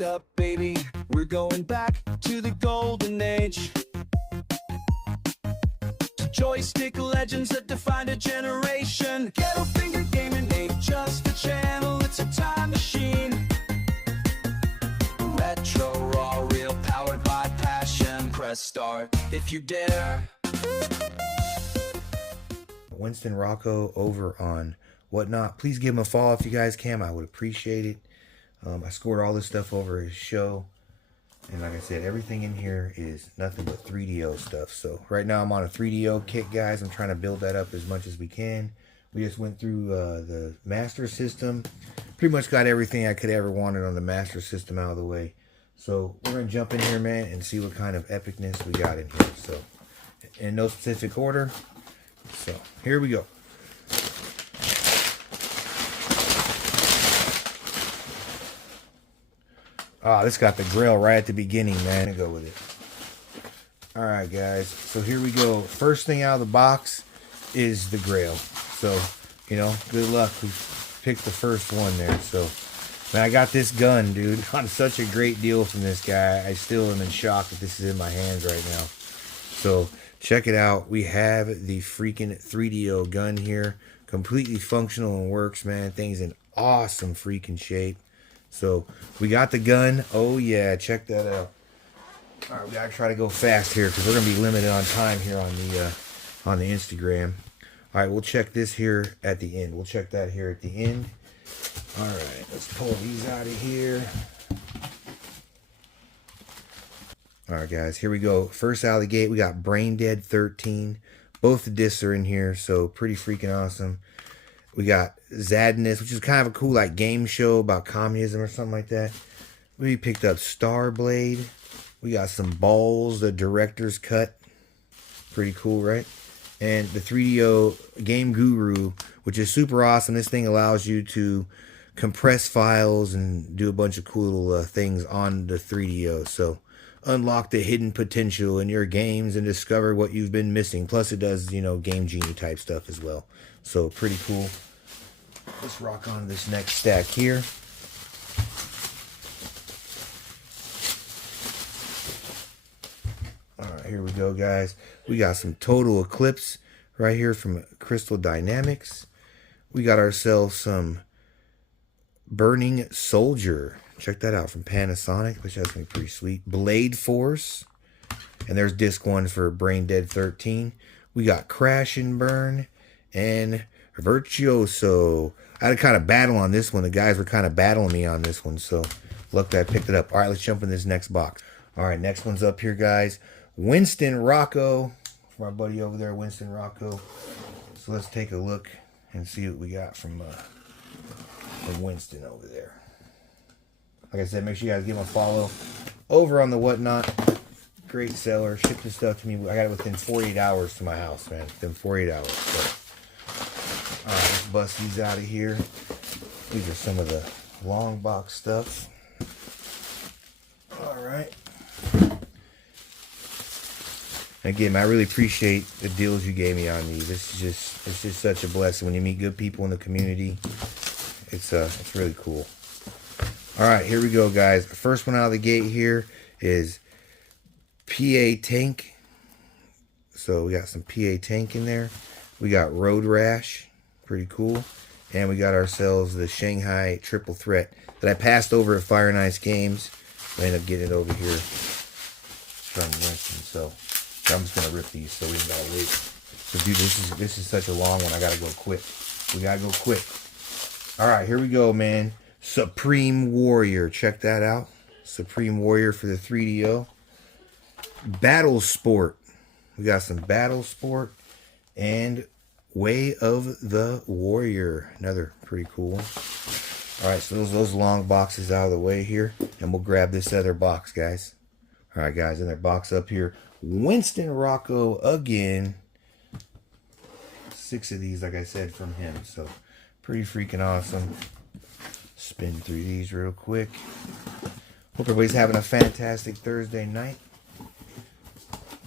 it up, baby. We're going back to the golden age. To joystick legends that defined a generation. GhettoFingerGaming ain't just a channel, it's a time machine. Retro, raw, real, powered by passion. Press start if you dare. Winston Rocco over on Whatnot. Please give him a follow if you guys can. I would appreciate it. I scored all this stuff over his show. And like I said, everything in here is nothing but 3DO stuff. So right now I'm on a 3DO kick, guys. I'm trying to build that up as much as we can. We just went through the Master System. Pretty much got everything I could ever wanted on the Master System out of the way. So we're going to jump in here, man, and see what kind of epicness we got in here. So in no specific order. So here we go. Ah, this got the grail right at the beginning, man. I'm gonna go with it. Alright, guys. So here we go. First thing out of the box is the grail. So, you know, good luck. We picked the first one there. So, man, I got this gun, dude, on such a great deal from this guy. I still am in shock that this is in my hands right now. So, check it out. We have the freaking 3DO gun here. Completely functional and works, man. Thing's in awesome freaking shape. So, we got the gun. Oh, yeah. Check that out. All right, we got to try to go fast here because we're going to be limited on time here on the Instagram. All right, we'll check this here at the end. We'll check that here at the end. All right, let's pull these out of here. All right, guys, here we go. First out of the gate, we got Brain Dead 13. Both the discs are in here, so pretty freaking awesome. We got Zadness, which is kind of a cool like game show about communism or something like that. We picked up Starblade. We got some Balls, the director's cut. Pretty cool, right? And the 3DO Game Guru, which is super awesome. This thing allows you to compress files and do a bunch of cool little things on the 3DO. So unlock the hidden potential in your games and discover what you've been missing. Plus it does, you know, Game Genie type stuff as well. So pretty cool. Let's rock on this next stack here. Alright, here we go, guys. We got some Total Eclipse right here from Crystal Dynamics. We got ourselves some Burning Soldier. Check that out from Panasonic, which has been pretty sweet. Blade Force. And there's disc 1 for Brain Dead 13. We got Crash and Burn and Virtuoso. I had to kind of battle on this one. The guys were kind of battling me on this one, so luckily I picked it up. All right, let's jump in this next box. All right, next one's up here, guys. Winston Rocco. For my buddy over there, Winston Rocco. So let's take a look and see what we got from Winston over there. Like I said, make sure you guys give him a follow over on the Whatnot. Great seller. Shipped the stuff to me. I got it within 48 hours to my house, man. Within 48 hours. So. Alright, let's bust these out of here. These are some of the long box stuff. Alright. Again, I really appreciate the deals you gave me on these. It's just such a blessing when you meet good people in the community. It's really cool. Alright, here we go, guys. The first one out of the gate here is PA Tank. So we got some PA Tank in there. We got Road Rash. Pretty cool. And we got ourselves the Shanghai Triple Threat that I passed over at Fire and Ice Games. I ended up getting it over here from Winston. So I'm just gonna rip these so we can all wait. So dude, this is such a long one. I gotta go quick. We gotta go quick. Alright, here we go, man. Supreme Warrior. Check that out. Supreme Warrior for the 3DO. Battle Sport. We got some Battle Sport and Way of the Warrior. Another pretty cool one. Alright, so those long boxes out of the way here. And we'll grab this other box, guys. Alright, guys, in their box up here. Winston Rocco again. 6 of these, like I said, from him. So, pretty freaking awesome. Spin through these real quick. Hope everybody's having a fantastic Thursday night.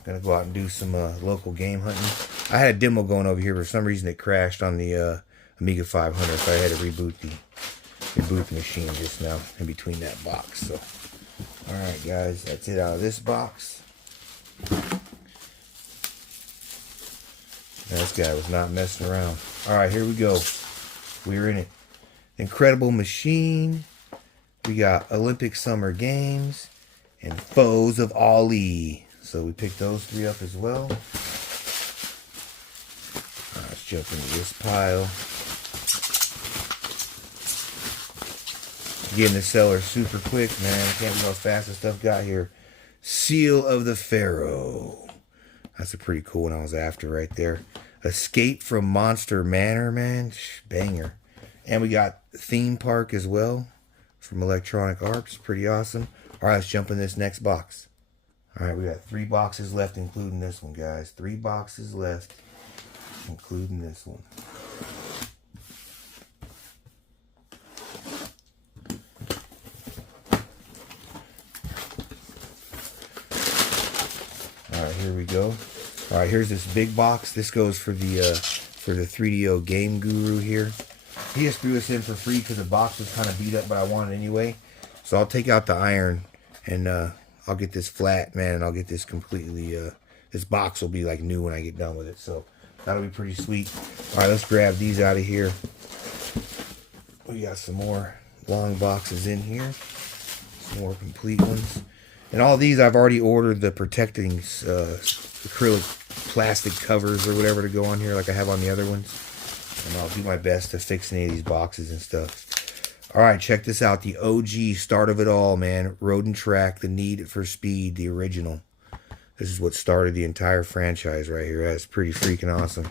Gonna go out and do some local game hunting. I had a demo going over here. For some reason, it crashed on the Amiga 500, so I had to reboot reboot the machine just now in between that box. So, all right, guys, that's it out of this box. This guy was not messing around. All right, here we go. We're in it. Incredible Machine. We got Olympic Summer Games and Foes of Ali. So we picked those 3 up as well. Let's jump into this pile. Getting the seller super quick, man. I can't believe how fast this stuff got here. Seal of the Pharaoh. That's a pretty cool one I was after right there. Escape from Monster Manor, man. Banger. And we got Theme Park as well from Electronic Arts. Pretty awesome. All right, let's jump in this next box. All right, we got 3 boxes left, including this one, guys. 3 boxes left, including this one. All right, here we go. All right, here's this big box. This goes for the 3DO Game Guru here. He just threw us in for free because the box was kind of beat up, but I want it anyway. So I'll take out the iron and I'll get this flat, man, and I'll get this completely, this box will be like new when I get done with it. So that'll be pretty sweet. All right, let's grab these out of here. We got some more long boxes in here. Some more complete ones. And all these I've already ordered the protecting acrylic plastic covers or whatever to go on here like I have on the other ones. And I'll do my best to fix any of these boxes and stuff. All right, check this out. The OG start of it all, man. Road and Track, The Need for Speed, the original. This is what started the entire franchise right here. That's pretty freaking awesome.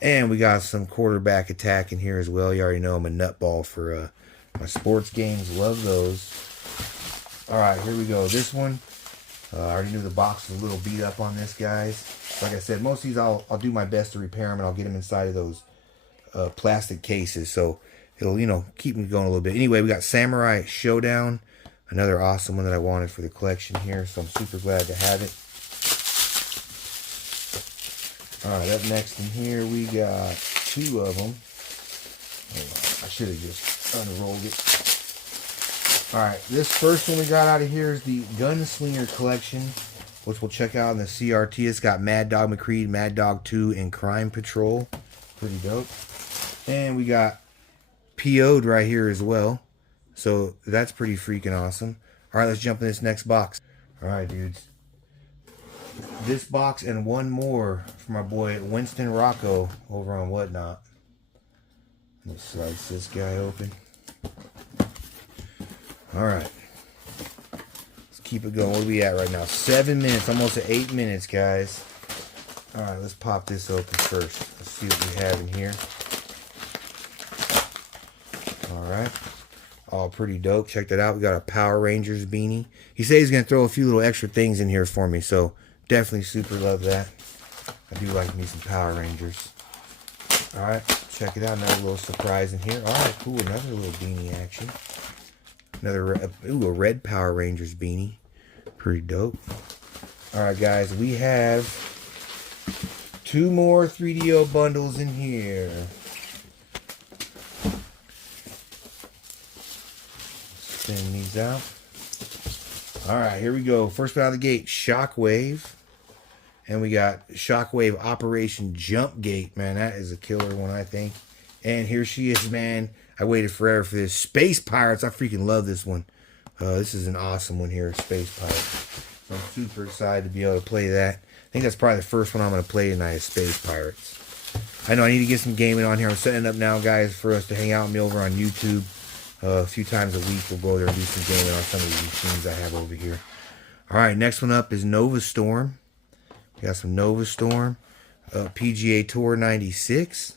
And we got some quarterback attack in here as well. You already know I'm a nutball for my sports games. Love those. All right, here we go. This one, I already knew the box was a little beat up on this, guys. Like I said, most of these I'll do my best to repair them, and I'll get them inside of those plastic cases. So it'll, you know, keep me going a little bit. Anyway, we got Samurai Showdown, another awesome one that I wanted for the collection here. So I'm super glad to have it. All right, up next in here, we got 2 of them. I should have just unrolled it. All right, this first one we got out of here is the Gunslinger Collection, which we'll check out in the CRT. It's got Mad Dog McCreed, Mad Dog 2, and Crime Patrol. Pretty dope. And we got PO'd right here as well. So that's pretty freaking awesome. All right, let's jump in this next box. All right, dudes. This box and one more for my boy Winston Rocco over on Whatnot. Let me slice this guy open. All right. Let's keep it going. Where are we at right now? 7 minutes, almost at 8 minutes, guys. All right, let's pop this open first. Let's see what we have in here. All right. Oh, pretty dope. Check that out. We got a Power Rangers beanie. He said he's going to throw a few little extra things in here for me, so definitely super love that. I do like me some Power Rangers. All right, check it out. Another little surprise in here. All right, cool. Another little beanie action. Another, a red Power Rangers beanie. Pretty dope. All right, guys, we have 2 more 3DO bundles in here. Spin these out. All right, here we go. First out of the gate, Shockwave. And we got Shockwave Operation Jump Gate. Man, that is a killer one, I think. And here she is, man. I waited forever for this. Space Pirates. I freaking love this one. This is an awesome one here, Space Pirates. So I'm super excited to be able to play that. I think that's probably the first one I'm going to play tonight is Space Pirates. I know I need to get some gaming on here. I'm setting up now, guys, for us to hang out with me over on YouTube. A few times a week we'll go there and do some gaming on some of these machines I have over here. All right, next one up is Nova Storm. We got some Nova Storm. PGA Tour 96.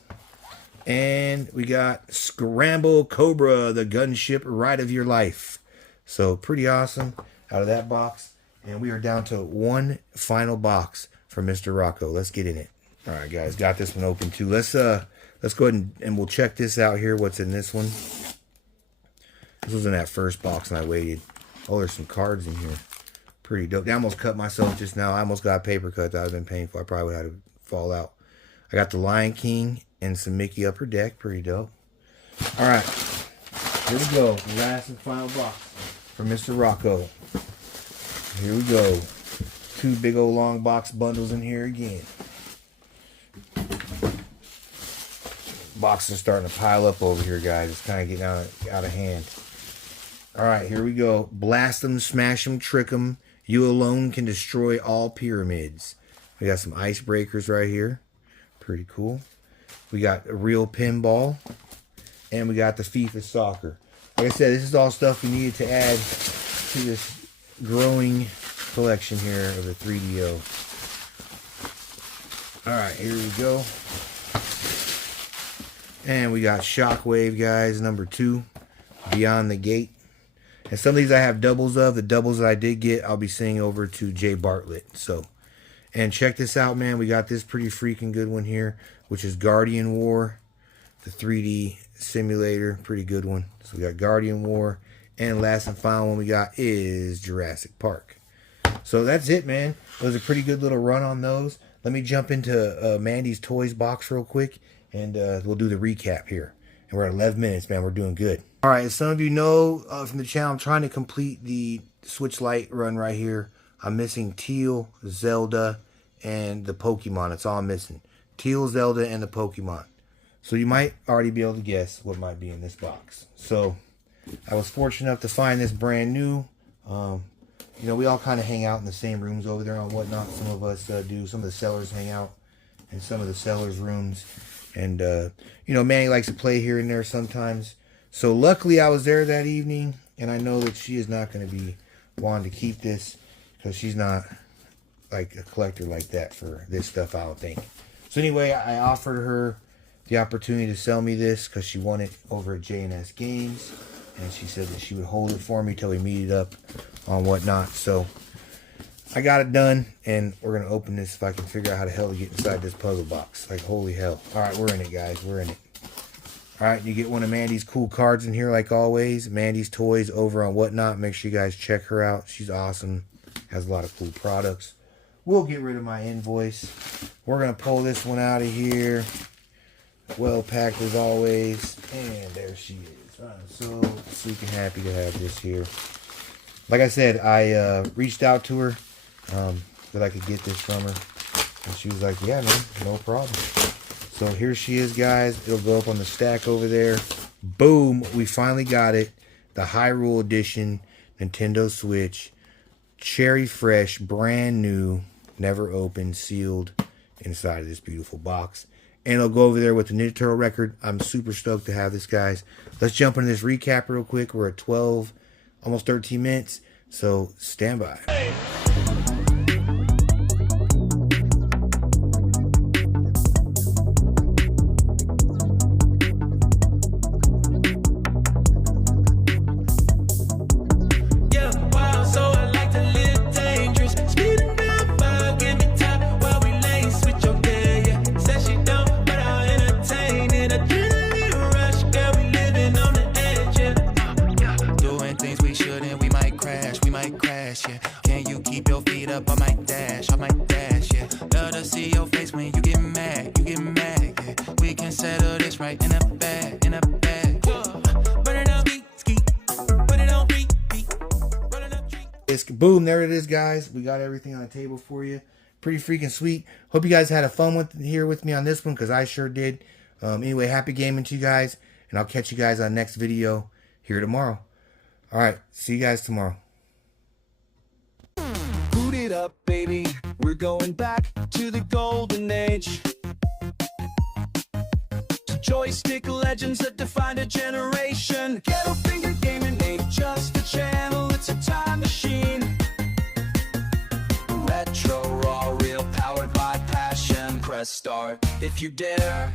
And we got Scramble Cobra, the gunship ride of your life. So pretty awesome out of that box. And we are down to 1 final box for Mr. Rocco. Let's get in it. All right, guys, got this one open too. Let's go ahead and we'll check this out here. What's in this one? This was in that first box and I waited. Oh, there's some cards in here. Pretty dope. I almost cut myself just now. I almost got a paper cut that would have been painful. I probably would have had to fall out. I got the Lion King and some Mickey Upper Deck. Pretty dope. All right. Here we go. Last and final box for Mr. Rocco. Here we go. 2 big old long box bundles in here again. Boxes are starting to pile up over here, guys. It's kind of getting out of hand. Alright, here we go. Blast them, smash them, trick them. You alone can destroy all pyramids. We got some icebreakers right here. Pretty cool. We got a real pinball. And we got the FIFA soccer. Like I said, this is all stuff we needed to add to this growing collection here of the 3DO. Alright, here we go. And we got Shockwave, guys, number 2. Beyond the Gate. And some of these I have doubles of. The doubles that I did get, I'll be sending over to Jay Bartlett. So, and check this out, man. We got this pretty freaking good one here, which is Guardian War. The 3D simulator. Pretty good one. So we got Guardian War. And last and final one we got is Jurassic Park. So that's it, man. It was a pretty good little run on those. Let me jump into Mandy's Toys box real quick. And we'll do the recap here. And we're at 11 minutes, man. We're doing good. All right, as some of you know from the channel, I'm trying to complete the Switch Lite run right here. I'm missing Teal, Zelda, and the Pokemon. It's all I'm missing. Teal, Zelda, and the Pokemon. So you might already be able to guess what might be in this box. So I was fortunate enough to find this brand new. You know, we all kind of hang out in the same rooms over there and whatnot. Some of us do. Some of the sellers hang out in some of the sellers' rooms. And, you know, Manny likes to play here and there sometimes. So luckily I was there that evening. And I know that she is not going to be wanting to keep this. Because she's not like a collector like that for this stuff, I don't think. So anyway, I offered her the opportunity to sell me this. Because she won it over at J&S Games. And she said that she would hold it for me till we meet it up on whatnot. So I got it done, and we're going to open this if I can figure out how the hell to get inside this puzzle box. Like, holy hell. All right, we're in it, guys. We're in it. All right, you get one of Mandy's cool cards in here, like always. Mandy's Toys over on Whatnot. Make sure you guys check her out. She's awesome. Has a lot of cool products. We'll get rid of my invoice. We're going to pull this one out of here. Well packed as always. And there she is. I'm so freaking happy to have this here. Like I said, I reached out to her that I could get this from her. And she was like, yeah, man, no problem. So here she is, guys. It'll go up on the stack over there. Boom, we finally got it. The Hyrule Edition Nintendo Switch. Cherry fresh, brand new, never opened, sealed inside of this beautiful box. And it'll go over there with the Ninja Turtle record. I'm super stoked to have this, guys. Let's jump into this recap real quick. We're at 12, almost 13 minutes. So stand by. Boom, there it is, guys. We got everything on the table for you. Pretty freaking sweet. Hope you guys had a fun here with me on this one, because I sure did. Anyway, happy gaming to you guys, and I'll catch you guys on the next video here tomorrow. All right, see you guys tomorrow. Boot it up, baby. We're going back to the golden age. Joystick legends that defined a generation. GhettoFingerGaming ain't just a channel, it's a time machine. Retro, raw, real, powered by passion. Press start if you dare.